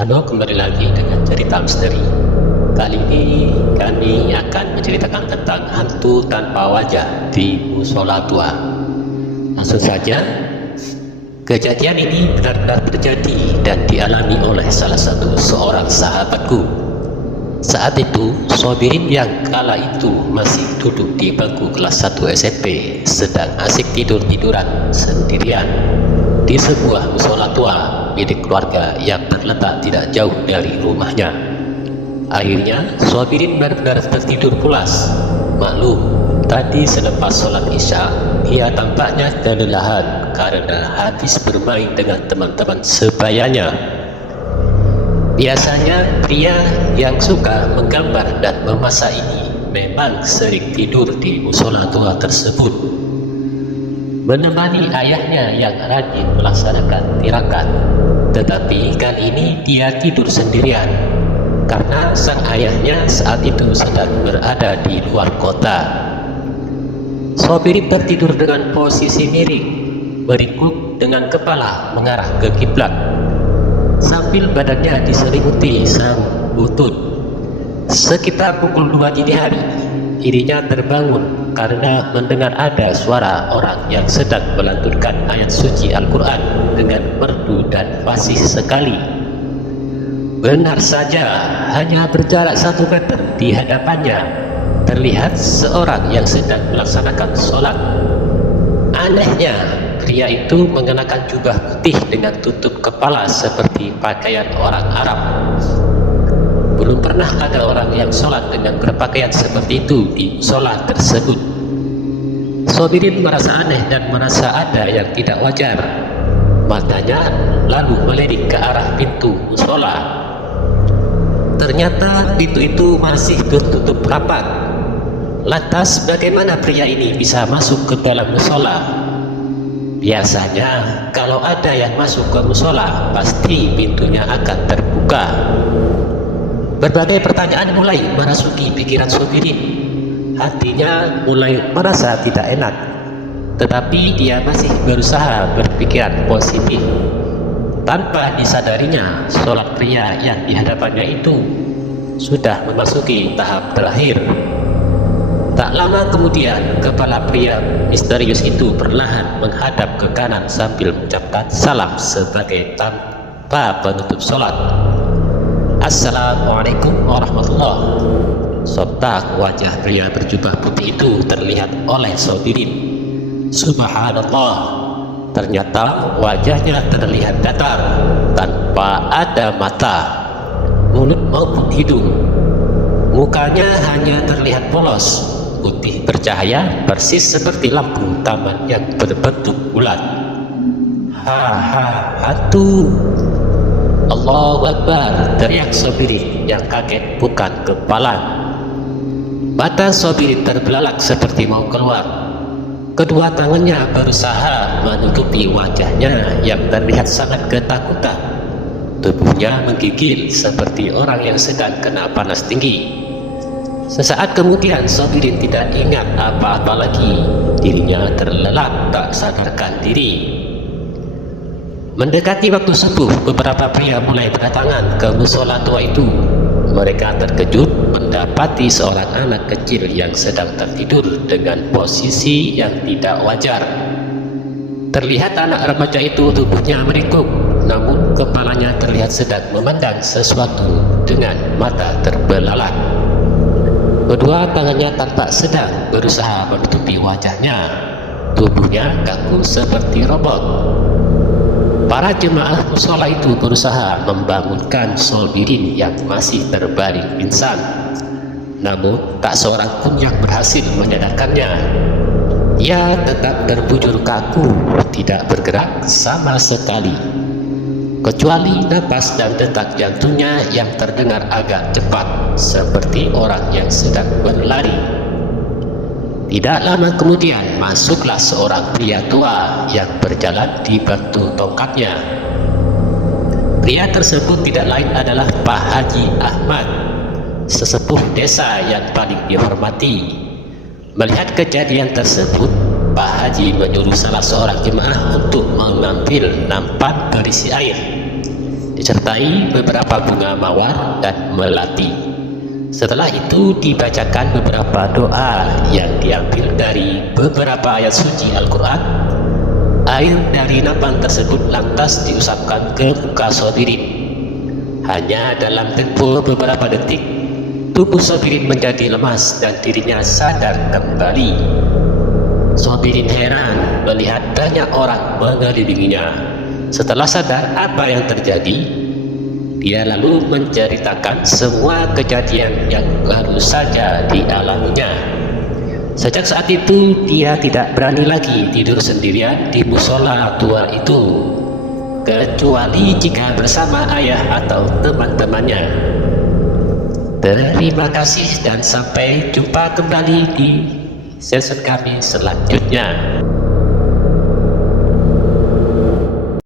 Halo, kembali lagi dengan cerita misteri. Kali ini kami akan menceritakan tentang hantu tanpa wajah di musola tua. Langsung saja, kejadian ini benar-benar terjadi dan dialami oleh salah satu seorang sahabatku. Saat itu, Sobirin yang kala itu masih duduk di bangku kelas 1 SMP sedang asik tidur-tiduran sendirian di sebuah musola tua milik keluarga yang terletak tidak jauh dari rumahnya. Akhirnya, Sobirin benar-benar tertidur pulas. Maklum, tadi selepas sholat isya, ia tampaknya kelelahan karena habis bermain dengan teman-teman sebayanya. Biasanya pria yang suka menggambar dan memasak ini memang sering tidur di musola tua tersebut, menemani ayahnya yang rajin melaksanakan tirakat. Tetapi kali ini dia tidur sendirian karena sang ayahnya saat itu sedang berada di luar kota. Sobirin tertidur dengan posisi miring, meringkuk dengan kepala mengarah ke kiblat, sambil badannya diselimuti sarung lutut. Sekitar pukul 2 dini hari, dirinya terbangun karena mendengar ada suara orang yang sedang melantunkan ayat suci Al-Quran dengan merdu dan fasih sekali. Benar saja, hanya berjarak 1 meter di hadapannya terlihat seorang yang sedang melaksanakan sholat. Anehnya, pria itu mengenakan jubah putih dengan tutup kepala seperti pakaian orang Arab. Belum pernah ada orang yang sholat dengan berpakaian seperti itu di musola tersebut. Sobirin merasa aneh dan merasa ada yang tidak wajar. Matanya lalu melirik ke arah pintu musola. Ternyata pintu itu masih tertutup rapat. Lantas bagaimana pria ini bisa masuk ke dalam musola? Biasanya kalau ada yang masuk ke musola, pasti pintunya akan terbuka. Berbagai pertanyaan mulai merasuki pikiran Sobirin. Hatinya mulai merasa tidak enak, tetapi dia masih berusaha berpikiran positif. Tanpa disadarinya, sholat pria yang di hadapannya itu sudah memasuki tahap terakhir. Tak lama kemudian, kepala pria misterius itu perlahan menghadap ke kanan sambil mengucapkan salam sebagai tanpa penutup sholat. Assalamualaikum warahmatullahi wabarakatuh. Sontak wajah pria berjubah putih itu terlihat oleh Sobirin. Subhanallah, ternyata wajahnya terlihat datar, tanpa ada mata, mulut maupun hidung. Mukanya hanya terlihat polos, putih bercahaya, persis seperti lampu taman yang berbentuk bulat. Hantu! Allahu Akbar, teriak Sobirin yang kaget bukan kepalang. Mata Sobirin terbelalak seperti mau keluar. Kedua tangannya berusaha menutupi wajahnya yang terlihat sangat ketakutan. Tubuhnya menggigil seperti orang yang sedang kena panas tinggi. Sesaat kemudian Sobirin tidak ingat apa-apa lagi. Dirinya terlelap tak sadarkan diri. Mendekati waktu subuh, beberapa pria mulai berdatangan ke musola tua itu. Mereka terkejut mendapati seorang anak kecil yang sedang tertidur dengan posisi yang tidak wajar. Terlihat anak remaja itu tubuhnya meringkuk, namun kepalanya terlihat sedang memandang sesuatu dengan mata terbelalak. Kedua tangannya tampak sedang berusaha menutupi wajahnya. Tubuhnya kaku seperti robot. Para jemaah musola itu berusaha membangunkan Sobirin yang masih terbaring pingsan. Namun tak seorang pun yang berhasil menyadarkannya. Ia tetap terbujur kaku, tidak bergerak sama sekali, kecuali napas dan detak jantungnya yang terdengar agak cepat, seperti orang yang sedang berlari. Tidak lama kemudian masuklah seorang pria tua yang berjalan dibantu tongkatnya. Pria tersebut tidak lain adalah Pak Haji Ahmad, sesepuh desa yang paling dihormati. Melihat kejadian tersebut, Pak Haji menyuruh salah seorang jemaah untuk mengambil nampan berisi air. disertai beberapa bunga mawar dan melati. Setelah itu dibacakan beberapa doa yang diambil dari beberapa ayat suci Al-Quran. Air dari nampan tersebut lantas diusapkan ke muka Sobirin. Hanya dalam tempo beberapa detik, tubuh Sobirin menjadi lemas dan dirinya sadar kembali. Sobirin heran melihat banyak orang mengelilinginya. Setelah sadar apa yang terjadi, dia lalu menceritakan semua kejadian yang baru saja dialaminya. Sejak saat itu dia tidak berani lagi tidur sendirian di musola tua itu, kecuali jika bersama ayah atau teman-temannya. Terima kasih dan sampai jumpa kembali di season kami selanjutnya.